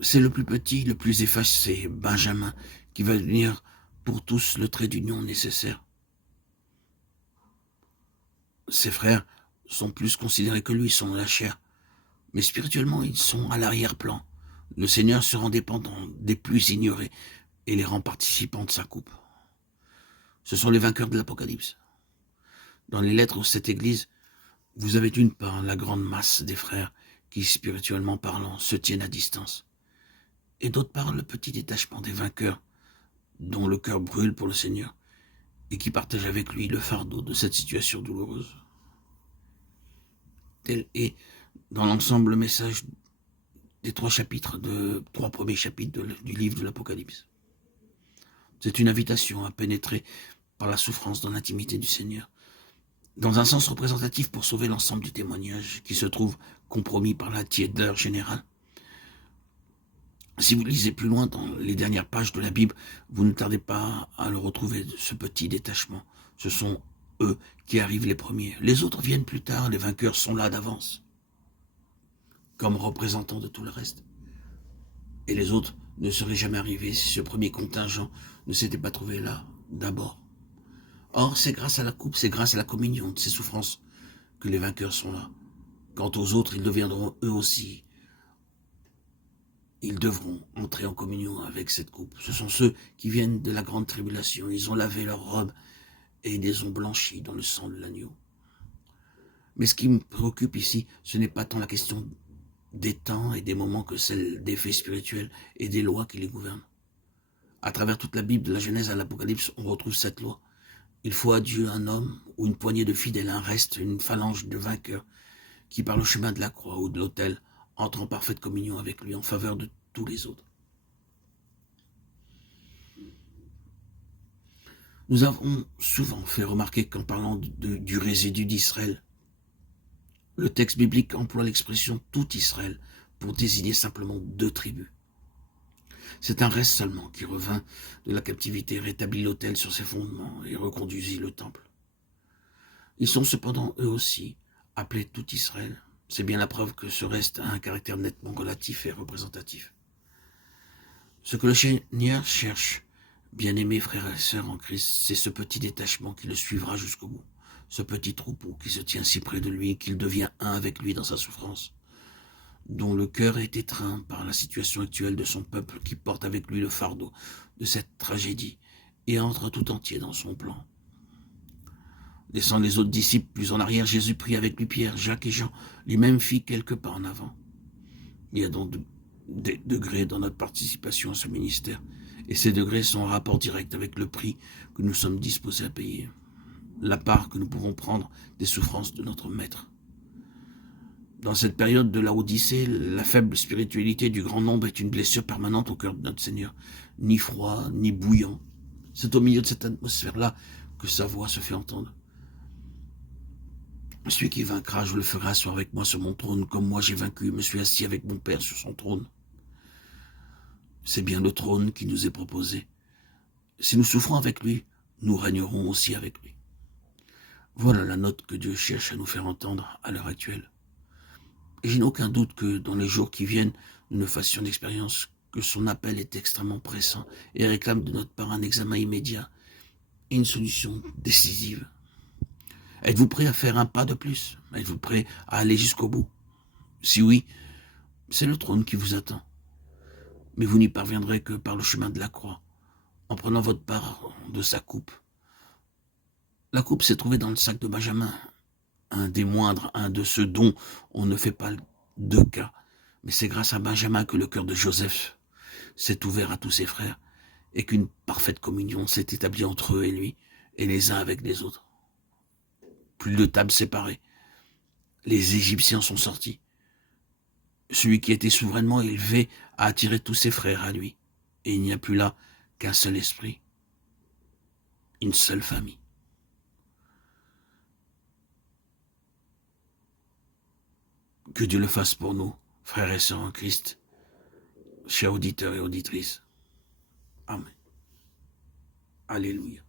C'est le plus petit, le plus effacé, Benjamin, qui va devenir pour tous le trait d'union nécessaire. Ses frères sont plus considérés que lui, sont la chair, mais spirituellement ils sont à l'arrière-plan. Le Seigneur se rend dépendant des plus ignorés et les rend participants de sa coupe. Ce sont les vainqueurs de l'Apocalypse. Dans les lettres de cette église, vous avez d'une part la grande masse des frères qui, spirituellement parlant, se tiennent à distance, et d'autre part le petit détachement des vainqueurs dont le cœur brûle pour le Seigneur et qui partagent avec lui le fardeau de cette situation douloureuse. Tel est, dans l'ensemble, le message des trois premiers chapitres du livre de l'Apocalypse. C'est une invitation à pénétrer par la souffrance dans l'intimité du Seigneur, dans un sens représentatif pour sauver l'ensemble du témoignage qui se trouve compromis par la tiédeur générale. Si vous lisez plus loin dans les dernières pages de la Bible, vous ne tardez pas à le retrouver, ce petit détachement. Ce sont eux qui arrivent les premiers. Les autres viennent plus tard, les vainqueurs sont là d'avance, comme représentants de tout le reste. Et les autres ne seraient jamais arrivés si ce premier contingent ne s'était pas trouvé là, d'abord. Or, c'est grâce à la coupe, c'est grâce à la communion de ces souffrances que les vainqueurs sont là. Quant aux autres, ils deviendront eux aussi. Ils devront entrer en communion avec cette coupe. Ce sont ceux qui viennent de la grande tribulation. Ils ont lavé leurs robes et ils les ont blanchis dans le sang de l'agneau. Mais ce qui me préoccupe ici, ce n'est pas tant la question des temps et des moments que celle des faits spirituels et des lois qui les gouvernent. À travers toute la Bible, de la Genèse à l'Apocalypse, on retrouve cette loi. Il faut à Dieu un homme ou une poignée de fidèles, un reste, une phalange de vainqueurs qui, par le chemin de la croix ou de l'autel, entrent en parfaite communion avec lui en faveur de tous les autres. Nous avons souvent fait remarquer qu'en parlant du résidu d'Israël, le texte biblique emploie l'expression « tout Israël » pour désigner simplement deux tribus. C'est un reste seulement qui revint de la captivité, rétablit l'autel sur ses fondements et reconduisit le temple. Ils sont cependant eux aussi appelés tout Israël. C'est bien la preuve que ce reste a un caractère nettement relatif et représentatif. Ce que le Seigneur cherche, bien-aimés frères et sœurs en Christ, c'est ce petit détachement qui le suivra jusqu'au bout, ce petit troupeau qui se tient si près de lui qu'il devient un avec lui dans sa souffrance, dont le cœur est étreint par la situation actuelle de son peuple qui porte avec lui le fardeau de cette tragédie et entre tout entier dans son plan. Laissant les autres disciples plus en arrière, Jésus prit avec lui Pierre, Jacques et Jean, lui-même fit quelques pas en avant. Il y a donc des degrés dans notre participation à ce ministère, et ces degrés sont en rapport direct avec le prix que nous sommes disposés à payer, la part que nous pouvons prendre des souffrances de notre Maître. Dans cette période de la Odyssée, la faible spiritualité du grand nombre est une blessure permanente au cœur de notre Seigneur, ni froid, ni bouillant. C'est au milieu de cette atmosphère-là que sa voix se fait entendre. Celui qui vaincra, je le ferai asseoir avec moi sur mon trône, comme moi j'ai vaincu, me suis assis avec mon Père sur son trône. C'est bien le trône qui nous est proposé. Si nous souffrons avec lui, nous régnerons aussi avec lui. Voilà la note que Dieu cherche à nous faire entendre à l'heure actuelle. Et je n'ai aucun doute que dans les jours qui viennent, nous ne fassions l'expérience que son appel est extrêmement pressant et réclame de notre part un examen immédiat et une solution décisive. Êtes-vous prêt à faire un pas de plus? Êtes-vous prêt à aller jusqu'au bout? Si oui, c'est le trône qui vous attend. Mais vous n'y parviendrez que par le chemin de la croix, en prenant votre part de sa coupe. La coupe s'est trouvée dans le sac de Benjamin, un des moindres, un de ceux dont on ne fait pas deux cas. Mais c'est grâce à Benjamin que le cœur de Joseph s'est ouvert à tous ses frères et qu'une parfaite communion s'est établie entre eux et lui, et les uns avec les autres. Plus de tables séparées. Les Égyptiens sont sortis. Celui qui était souverainement élevé a attiré tous ses frères à lui, et il n'y a plus là qu'un seul esprit, une seule famille. Que Dieu le fasse pour nous, frères et sœurs en Christ, chers auditeurs et auditrices. Amen. Alléluia.